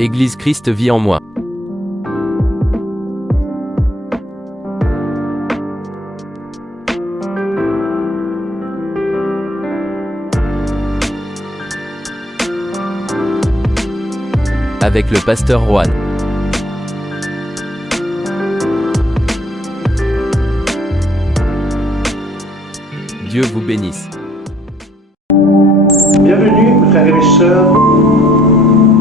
Église Christ vit en moi. Avec le pasteur Juan. Dieu vous bénisse. Bienvenue, mes frères et mes sœurs,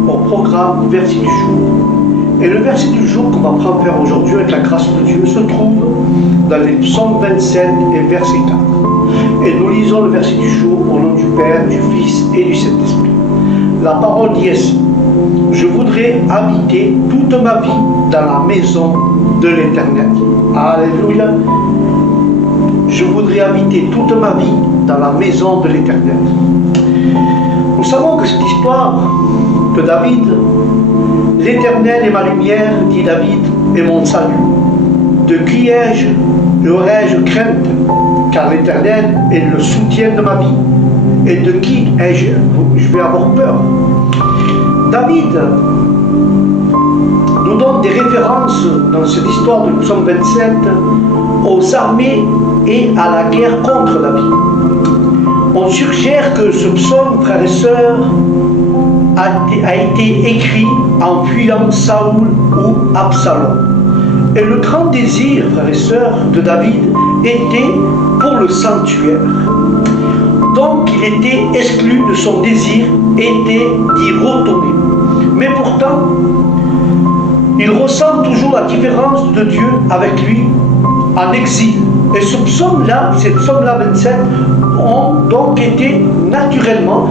au programme Verset du jour. Et le verset du jour qu'on va prendre faire aujourd'hui avec la grâce de Dieu se trouve dans les psaumes 27 et verset 4. Et nous lisons le verset du jour au nom du Père, du Fils et du Saint-Esprit. La parole dit ainsi: je voudrais habiter toute ma vie dans la maison de l'Éternel. Alléluia. Je voudrais habiter toute ma vie dans la maison de l'Éternel. Nous savons que cette histoire de David, l'Éternel est ma lumière, dit David, et mon salut. De qui aurais-je crainte, car l'Éternel est le soutien de ma vie. Et de qui je vais avoir peur? David nous donne des références dans cette histoire du psaume 27 aux armées et à la guerre contre David. On suggère que ce psaume, frères et sœurs, a été écrit en fuyant Saoul ou Absalom. Et le grand désir, frères et sœurs, de David était pour le sanctuaire. Donc il était exclu de son désir, était d'y retourner. Mais pourtant, il ressent toujours la différence de Dieu avec lui en exil. Et ce psaume-là, ces psaumes-là 27, ont donc été naturellement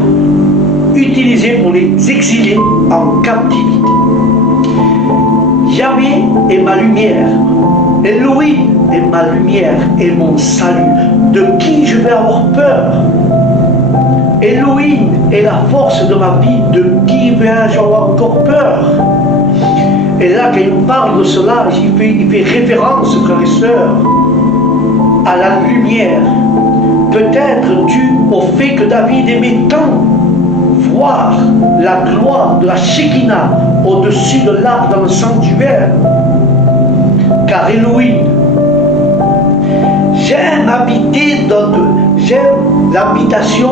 utilisés pour les exilés en captivité. Yahvé est ma lumière, Elohim est ma lumière et mon salut. De qui je vais avoir peur? Elohim est la force de ma vie. De qui vais-je avoir encore peur? Et là, quand il parle de cela, il fait référence, frères et sœurs, à la lumière. Peut-être dû au fait que David aimait tant voir la gloire de la Shekinah au-dessus de l'arc dans le sanctuaire. Car Elohim, j'aime l'habitation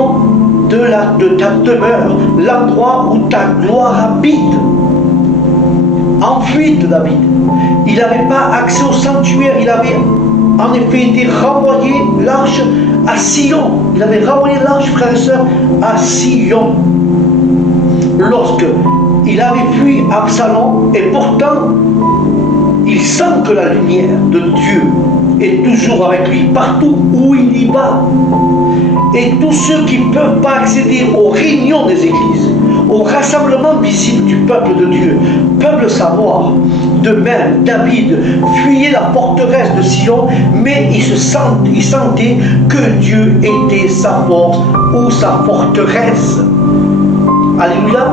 de ta demeure, l'endroit où ta gloire habite. En fuite, David. Il n'avait pas accès au sanctuaire, il avait en effet été renvoyé l'arche à Sion. Il avait renvoyé l'arche, frères et sœurs, à Sion. Lorsque il avait fui Absalom, et pourtant, il sent que la lumière de Dieu est toujours avec lui, partout où il y va. Et tous ceux qui ne peuvent pas accéder aux réunions des églises, au rassemblement visible du peuple de Dieu, peuvent le savoir. De même, David fuyait la forteresse de Sion, mais il sentait que Dieu était sa force ou sa forteresse. Alléluia.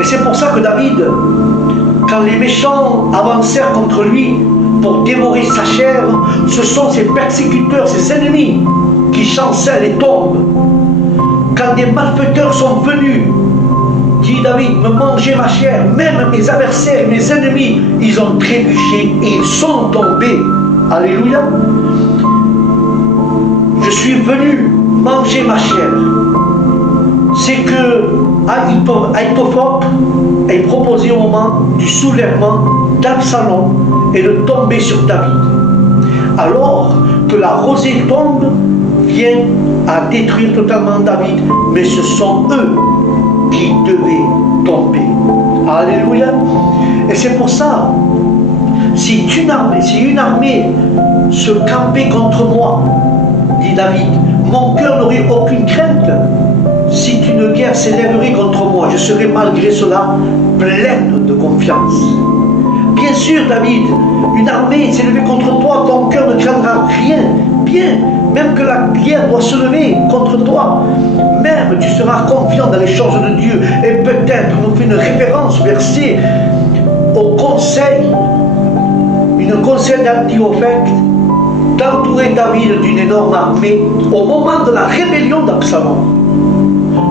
Et c'est pour ça que David, quand les méchants avancèrent contre lui pour dévorer sa chair, ce sont ses persécuteurs, ses ennemis, qui chancellent et tombent. Quand des malfaiteurs sont venus, dit David, me manger ma chair, même mes adversaires, mes ennemis, ils ont trébuché et ils sont tombés. Alléluia. Je suis venu manger ma chair. C'est que Ahithophel est proposé au moment du soulèvement d'Absalom et de tomber sur David. Alors que la rosée tombe, vient à détruire totalement David, mais ce sont eux qui devaient tomber. Alléluia. Et c'est pour ça, si une armée se campait contre moi, dit David, mon cœur n'aurait aucune crainte. Si une guerre s'élèverait contre moi, je serais malgré cela pleine de confiance. Bien sûr, David, une armée s'élève contre toi, ton cœur ne craindra rien. Bien, même que la guerre doit se lever contre toi, même tu seras confiant dans les choses de Dieu. Et peut-être nous fait une référence versée au conseil, une conseil d'Antiochek, d'entourer David d'une énorme armée au moment de la rébellion d'Absalom.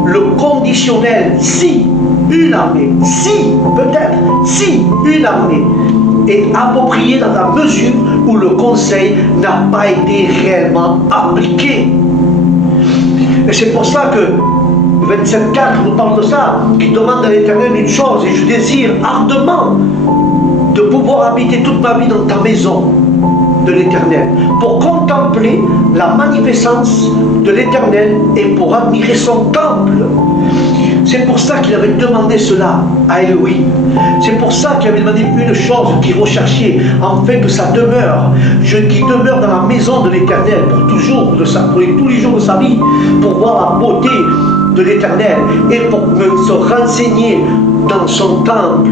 Le conditionnel, si une armée, si une armée est appropriée dans la mesure où le conseil n'a pas été réellement appliqué. Et c'est pour ça que 27.4 nous parle de ça, qui demande à l'Éternel une chose, et je désire ardemment de pouvoir habiter toute ma vie dans ta maison de l'Éternel, pour contempler la magnificence de l'Éternel et pour admirer son temple. C'est pour ça qu'il avait demandé cela à Elohim. C'est pour ça qu'il avait demandé une chose qu'il recherchait, afin que ça demeure, qui demeure dans la maison de l'Éternel pour toujours, pour tous les jours de sa vie, pour voir la beauté de l'Éternel et pour se renseigner dans son temple.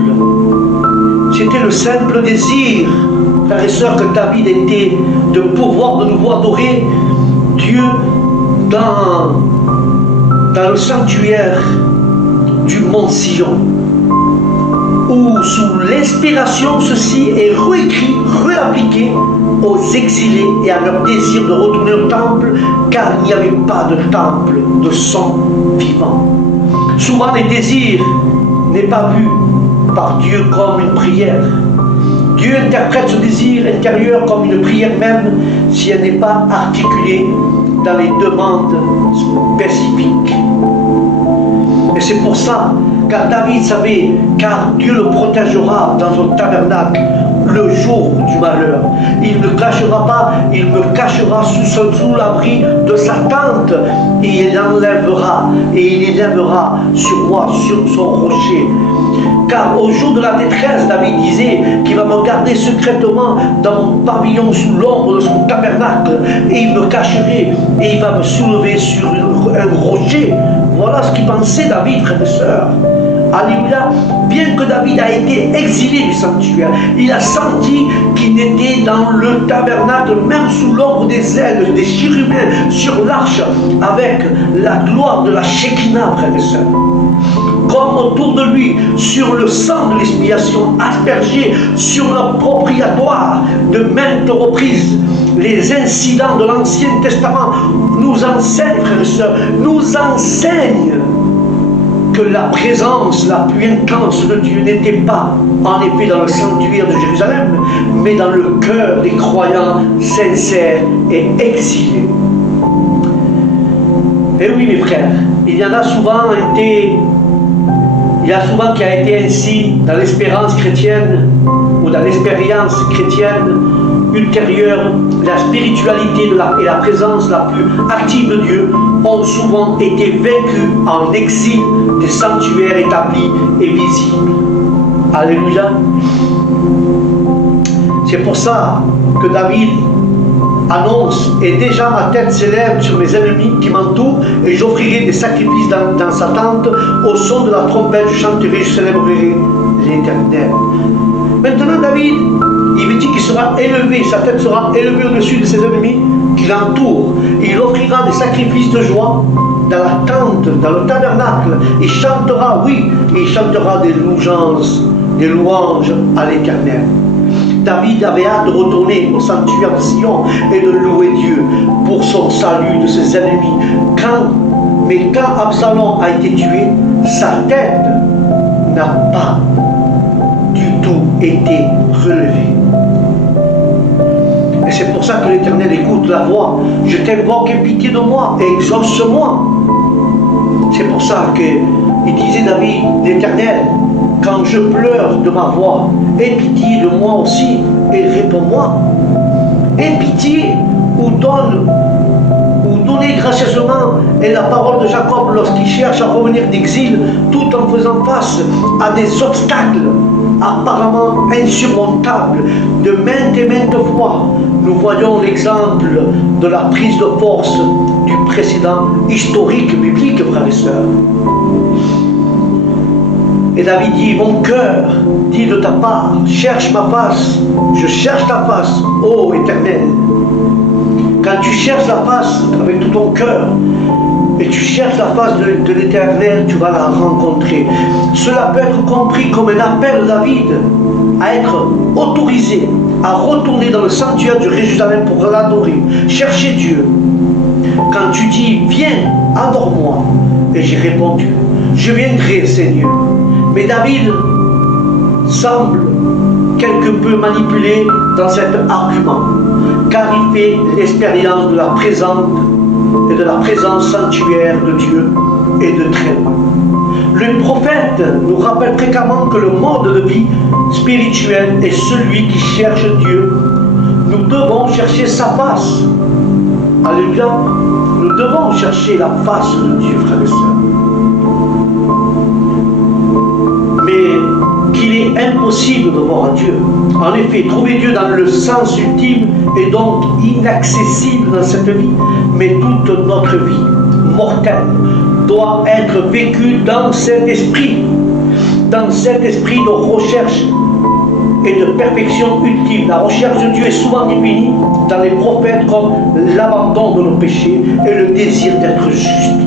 C'était le simple désir, frères et sœurs, que David était de pouvoir de nouveau adorer Dieu dans le sanctuaire du mont Sion, où sous l'inspiration ceci est réécrit, réappliqué aux exilés et à leur désir de retourner au temple, car il n'y avait pas de temple de son vivant. Souvent les désirs n'est pas vu par Dieu comme une prière. Dieu interprète ce désir intérieur comme une prière même si elle n'est pas articulée dans les demandes spécifiques. Et c'est pour ça, car David savait, car Dieu le protégera dans son tabernacle le jour du malheur. Il ne cachera pas, il me cachera sous l'abri de sa tente, et il enlèvera, et il élèvera sur moi, sur son rocher. Car au jour de la détresse, David disait qu'il va me garder secrètement dans mon pavillon sous l'ombre de son tabernacle, et il me cacherait, et il va me soulever sur un rocher. Voilà ce qu'il pensait David, frères et sœurs. Alléluia. Bien que David a été exilé du sanctuaire, il a senti qu'il était dans le tabernacle, même sous l'ombre des ailes des chérubins sur l'arche, avec la gloire de la Shekinah, frères et sœurs. Comme autour de lui, sur le sang de l'expiation aspergé sur l'appropriatoire de maintes reprises. Les incidents de l'Ancien Testament nous enseignent, frères et sœurs, nous enseignent que la présence la plus intense de Dieu n'était pas en effet dans le sanctuaire de Jérusalem, mais dans le cœur des croyants sincères et exilés. Et oui, mes frères, il y a souvent qui a été ainsi dans l'espérance chrétienne ou dans l'expérience chrétienne ultérieure. La spiritualité et la présence la plus active de Dieu ont souvent été vécues en exil des sanctuaires établis et visibles. Alléluia. C'est pour ça que David annonce, et déjà ma tête s'élève sur mes ennemis qui m'entourent, et j'offrirai des sacrifices dans sa tente, au son de la trompette je chanterai, je célébrerai l'Éternel. Maintenant David, il veut dire qu'il sera élevé, sa tête sera élevée au-dessus de ses ennemis qui l'entourent, et il offrira des sacrifices de joie dans la tente, dans le tabernacle. Il chantera, oui, il chantera des louanges à l'Éternel. David avait hâte de retourner au sanctuaire de Sion et de louer Dieu pour son salut de ses ennemis. Mais quand Absalom a été tué, sa tête n'a pas du tout été relevée. Et c'est pour ça que l'Éternel écoute la voix. Je t'invoque, aie pitié de moi et exauce-moi. C'est pour ça qu'il disait David, l'Éternel, quand je pleure de ma voix, aie pitié de moi aussi et réponds-moi. Aie pitié ou donnez gracieusement est la parole de Jacob lorsqu'il cherche à revenir d'exil tout en faisant face à des obstacles apparemment insurmontables. De maintes et maintes fois, nous voyons l'exemple de la prise de force du précédent historique biblique, frères et sœurs. Et David dit, mon cœur dit de ta part, cherche ma face, je cherche ta face, ô Éternel. Quand tu cherches la face avec tout ton cœur, et tu cherches la face de l'Éternel, tu vas la rencontrer. Cela peut être compris comme un appel de David à être autorisé à retourner dans le sanctuaire de Jérusalem pour l'adorer, chercher Dieu. Quand tu dis, viens, adore-moi, et j'ai répondu, je viendrai, Seigneur. Mais David semble quelque peu manipulé dans cet argument, car il fait l'expérience de la présence sanctuaire de Dieu et de très loin. Le prophète nous rappelle fréquemment que le mode de vie spirituel est celui qui cherche Dieu. Nous devons chercher sa face. Alléluia. Nous devons chercher la face de Dieu, frères et sœurs. Mais qu'il est impossible de voir Dieu. En effet, trouver Dieu dans le sens ultime est donc inaccessible dans cette vie. Mais toute notre vie mortelle doit être vécue dans cet esprit de recherche et de perfection ultime. La recherche de Dieu est souvent définie dans les prophètes comme l'abandon de nos péchés et le désir d'être juste.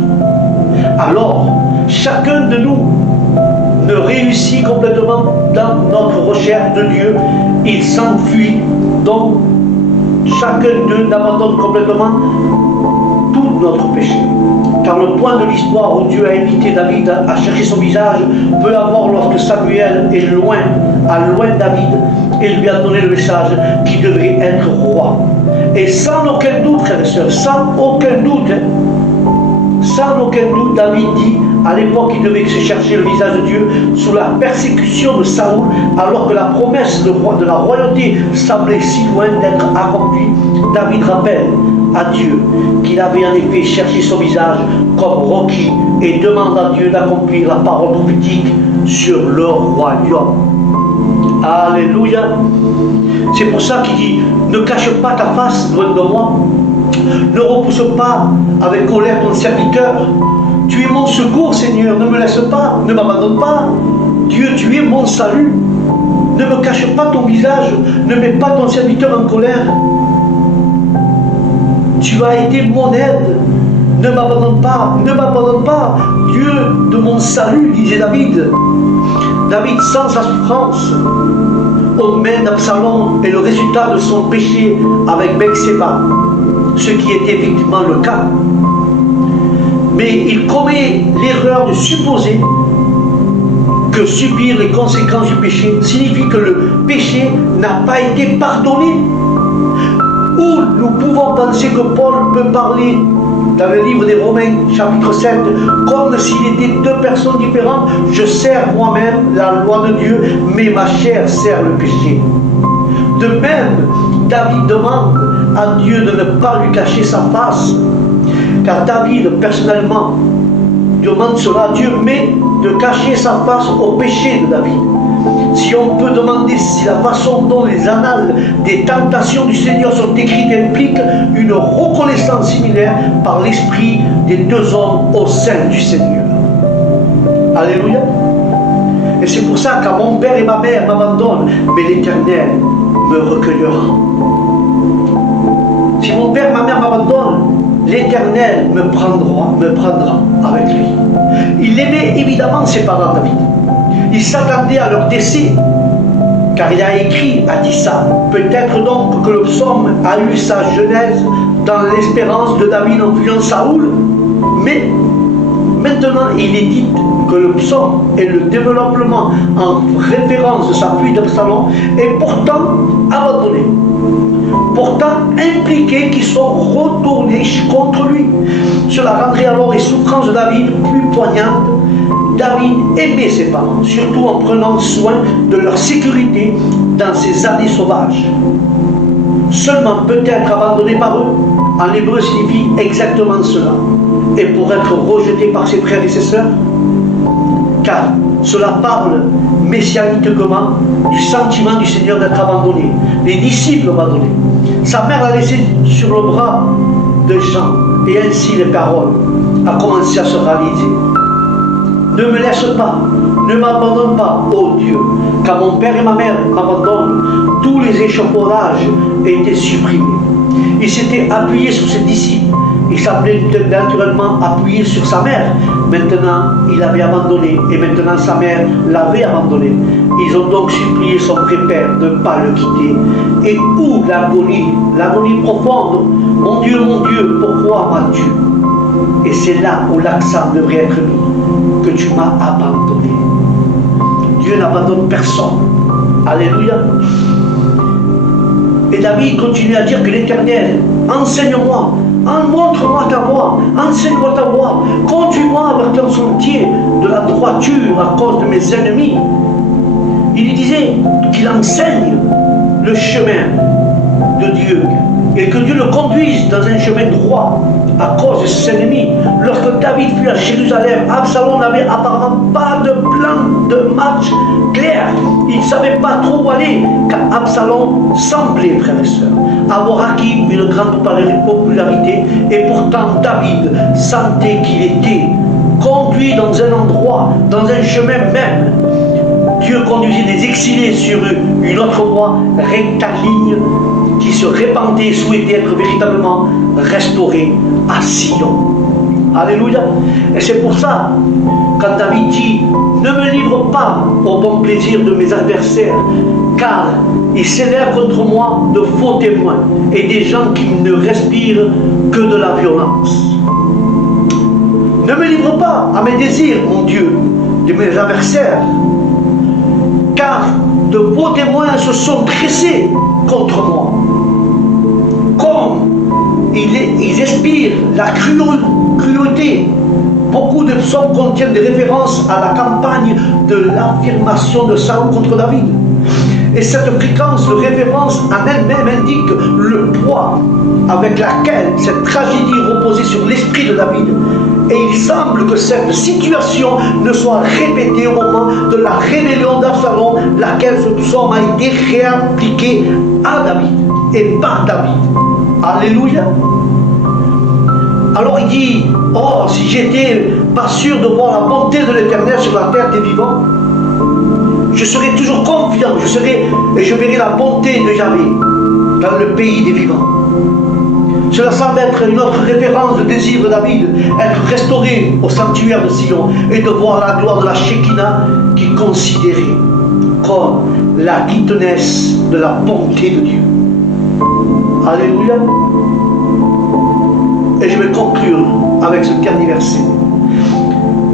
Alors, chacun de nous ne réussit complètement dans notre recherche de Dieu. Il s'enfuit, donc chacun d'eux n'abandonne complètement tout notre péché. Car le point de l'histoire où Dieu a invité David à chercher son visage peut avoir lorsque Samuel est loin David et lui a donné le message qu'il devait être roi. Et sans aucun doute, frères et sœurs, sans aucun doute, David dit à l'époque qu'il devait se chercher le visage de Dieu sous la persécution de Saoul, alors que la promesse de la royauté semblait si loin d'être accomplie. David rappelle à Dieu qu'il avait en effet cherché son visage comme requis et demande à Dieu d'accomplir la parole prophétique sur le royaume. Alléluia. C'est pour ça qu'il dit: ne cache pas ta face loin de moi, ne repousse pas avec colère ton serviteur. Tu es mon secours, Seigneur, ne me laisse pas, ne m'abandonne pas. Dieu, tu es mon salut. Ne me cache pas ton visage, ne mets pas ton serviteur en colère. Tu as été mon aide, ne m'abandonne pas, Dieu de mon salut, disait David. David sent sa souffrance aux mains d'Absalom et le résultat de son péché avec Bathsheba, ce qui était effectivement le cas. Mais il commet l'erreur de supposer que subir les conséquences du péché signifie que le péché n'a pas été pardonné. Ou nous pouvons penser que Paul peut parler dans le livre des Romains, chapitre 7, comme s'il était deux personnes différentes. Je sers moi-même la loi de Dieu, mais ma chair sert le péché. De même, David demande à Dieu de ne pas lui cacher sa face, car David, personnellement, demande cela à Dieu, mais de cacher sa face au péché de David. Si on peut demander si la façon dont les annales des tentations du Seigneur sont écrites implique une reconnaissance similaire par l'esprit des deux hommes au sein du Seigneur. Alléluia. Et c'est pour ça que mon père et ma mère m'abandonnent, mais l'Éternel me recueillera. Si mon père et ma mère m'abandonnent, l'Éternel me prendra avec lui. Il aimait évidemment ses parents, David. Il s'attendait à leur décès, car il a dit ça. Peut-être donc que le psaume a eu sa genèse dans l'espérance de David en fuyant Saoul, mais maintenant il est dit que le psaume est le développement en référence de sa fuite d'Absalom et pourtant abandonné, pourtant impliqué qu'ils sont retournés contre lui. Cela rendrait alors les souffrances de David plus poignantes. David aimait ses parents, surtout en prenant soin de leur sécurité dans ces années sauvages. Seulement peut-être abandonné par eux, en hébreu signifie exactement cela, et pour être rejeté par ses frères et ses sœurs, car cela parle messianiquement du sentiment du Seigneur d'être abandonné. Les disciples l'ont abandonné. Sa mère l'a laissé sur le bras de Jean, et ainsi les paroles ont commencé à se réaliser. Ne me laisse pas, ne m'abandonne pas, ô Dieu, car mon père et ma mère m'abandonnent. Tous les échafaudages étaient supprimés. Il s'était appuyé sur ses disciples. Il semblait naturellement appuyé sur sa mère. Maintenant, il avait abandonné, et maintenant sa mère l'avait abandonné. Ils ont donc supplié son prépère de ne pas le quitter. Et où l'agonie profonde? Mon Dieu, pourquoi m'as-tu? Et c'est là où l'accent devrait être mis, que tu m'as abandonné. Dieu n'abandonne personne. Alléluia. Et David continue à dire que l'Éternel, enseigne-moi, montre-moi ta voie, enseigne-moi ta voie, conduis-moi vers ton sentier de la droiture à cause de mes ennemis. Il lui disait qu'il enseigne le chemin de Dieu et que Dieu le conduise dans un chemin droit à cause de ses ennemis. Lorsque David fut à Jérusalem, Absalom n'avait apparemment pas de plan de match clair. Il ne savait pas trop où aller, car Absalom semblait, frères et sœurs, avoir acquis une grande popularité, et pourtant David sentait qu'il était conduit dans un endroit, dans un chemin même. Dieu conduisait des exilés sur une autre voie rectiligne qui se répandait et souhaitait être véritablement restaurée à Sion. Alléluia. Et c'est pour ça, quand David dit « Ne me livre pas au bon plaisir de mes adversaires, car ils s'élèvent contre moi de faux témoins et des gens qui ne respirent que de la violence. Ne me livre pas à mes désirs, mon Dieu, de mes adversaires, car de faux témoins se sont dressés contre moi. Comme ils expirent la cruauté. Beaucoup de psaumes contiennent des références à la campagne de l'affirmation de Saül contre David. Et cette fréquence de référence en elle-même indique le poids avec laquelle cette tragédie reposait sur l'esprit de David. Et il semble que cette situation ne soit répétée au moment de la rébellion d'Absalom, laquelle ce psaume a été réappliqué à David et par David. Alléluia. Alors il dit, oh, si j'étais pas sûr de voir la bonté de l'Éternel sur la terre des vivants, je serai toujours confiant, et je verrai la bonté de Yahvé dans le pays des vivants. Cela semble être une autre référence de désir de David, être restauré au sanctuaire de Sion et de voir la gloire de la Shekinah qui considérait comme la guitonesse de la bonté de Dieu. Alléluia. Et je vais conclure avec ce dernier verset.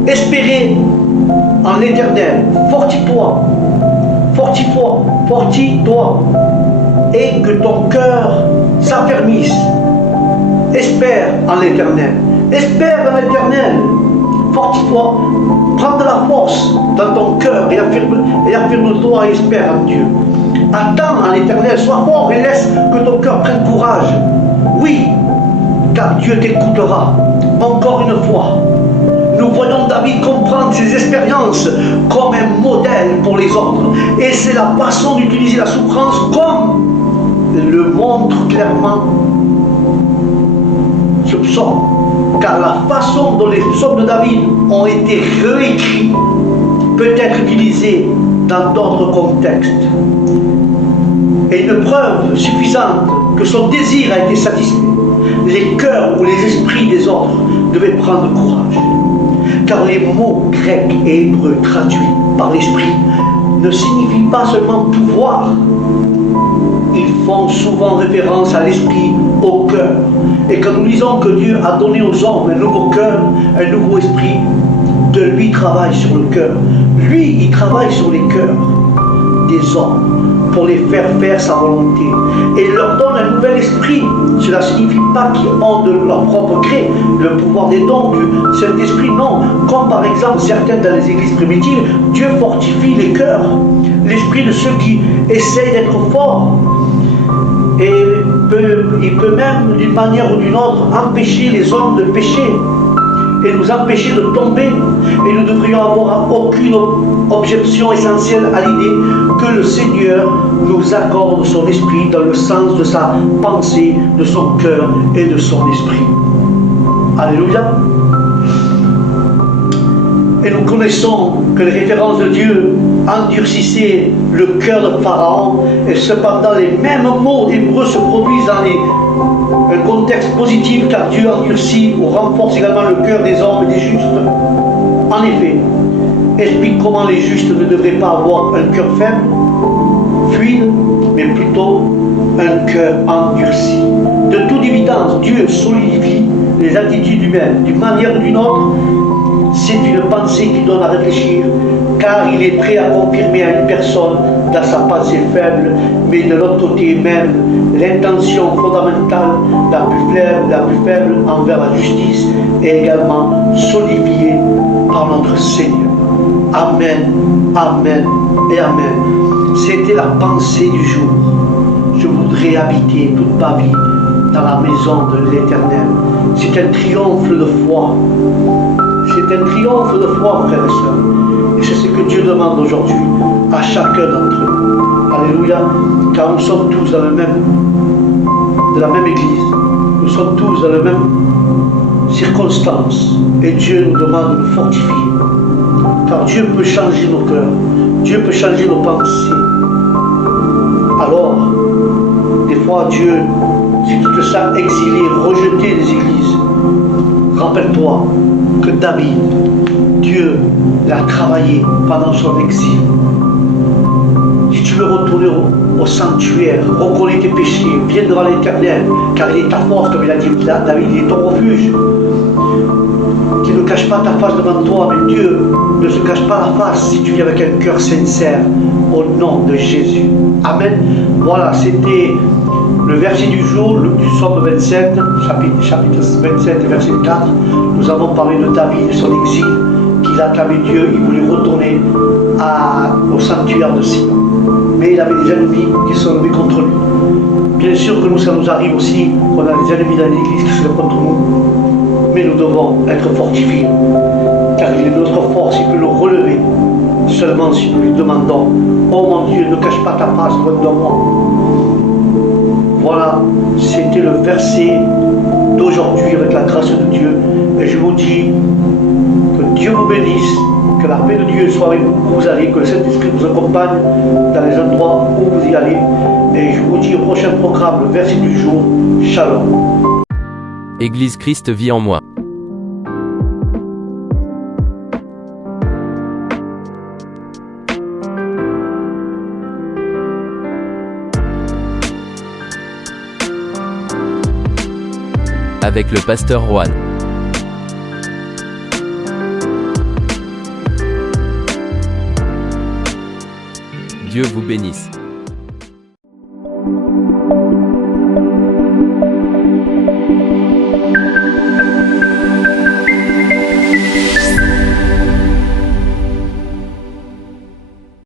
Espérez en l'Éternel, fortifie-toi, et que ton cœur s'affermisse. Espère en l'Éternel, espère en l'Éternel, fortifie-toi, prends de la force dans ton cœur et affirme-toi et espère en Dieu. Attends en l'Éternel, sois fort et laisse que ton cœur prenne courage. Oui, car Dieu t'écoutera. Encore une fois, nous voyons David comprendre ses expériences comme un modèle pour les autres. Et c'est la façon d'utiliser la souffrance comme le montre clairement ce psaume. Car la façon dont les psaumes de David ont été réécrits peut être utilisée dans d'autres contextes. Et une preuve suffisante que son désir a été satisfait. Les cœurs ou les esprits des autres devaient prendre courage. Car les mots grecs et hébreux traduits par l'esprit ne signifient pas seulement pouvoir. Ils font souvent référence à l'esprit, au cœur. Et quand nous disons que Dieu a donné aux hommes un nouveau cœur, un nouveau esprit, de lui travaille sur le cœur. Lui, il travaille sur les cœurs des hommes pour les faire sa volonté. Et il leur donne un nouvel esprit. Cela ne signifie pas qu'ils ont de leur propre gré le pouvoir des dons du Saint-Esprit, non. Comme par exemple certaines dans les églises primitives, Dieu fortifie les cœurs, l'esprit de ceux qui essayent d'être forts. Et il peut même, d'une manière ou d'une autre, empêcher les hommes de pécher et nous empêcher de tomber. Et nous devrions avoir aucune objection essentielle à l'idée que le Seigneur nous accorde son esprit dans le sens de sa pensée, de son cœur et de son esprit. Alléluia. Et nous connaissons que les références de Dieu endurcissaient le cœur de Pharaon, et cependant les mêmes mots hébreux se produisent dans un contexte positif, car Dieu endurcit ou renforce également le cœur des hommes et des justes. En effet, explique comment les justes ne devraient pas avoir un cœur faible, fluide, mais plutôt un cœur endurci. De toute évidence, Dieu solidifie les attitudes humaines d'une manière ou d'une autre. C'est une pensée qui donne à réfléchir, car il est prêt à confirmer à une personne dans sa pensée faible, mais de l'autre côté même, l'intention fondamentale la plus faible envers la justice est également solidifiée par notre Seigneur. Amen, amen et amen. C'était la pensée du jour. Je voudrais habiter toute ma vie dans la maison de l'Éternel. C'est un triomphe de foi. C'est un triomphe de foi, frères et sœurs. Et c'est ce que Dieu demande aujourd'hui à chacun d'entre nous. Alléluia. Car nous sommes tous de la même église. Nous sommes tous dans la même circonstance. Et Dieu nous demande de nous fortifier. Car Dieu peut changer nos cœurs. Dieu peut changer nos pensées. Alors, des fois, Dieu, si tu te sens exilé, rejeté des églises, rappelle-toi que David, Dieu l'a travaillé pendant son exil. Si tu veux retourner au sanctuaire, reconnais tes péchés, viens devant l'Éternel, car il est ta force, comme il a dit David, il est ton refuge. Qu'il ne cache pas ta face devant toi, mais Dieu ne se cache pas la face si tu viens avec un cœur sincère, au nom de Jésus. Amen. Voilà, c'était le verset du jour, du psaume 27, chapitre 27, verset 4. Nous avons parlé de David et son exil, qu'il acclamait Dieu, il voulait retourner au sanctuaire de Sion. Mais il avait des ennemis qui sont levés contre lui. Bien sûr que nous, ça nous arrive aussi, qu'on a des ennemis dans l'église qui se lèvent contre nous. Mais nous devons être fortifiés, car il est notre force, il peut nous relever, seulement si nous lui demandons, oh mon Dieu, ne cache pas ta face loin de moi. Voilà, c'était le verset d'aujourd'hui avec la grâce de Dieu. Et je vous dis que Dieu vous bénisse, que la paix de Dieu soit avec vous où vous allez, que le Saint-Esprit vous accompagne dans les endroits où vous y allez. Et je vous dis au prochain programme, le verset du jour, Shalom. Église Christ vit en moi. Avec le pasteur Juan. Dieu vous bénisse.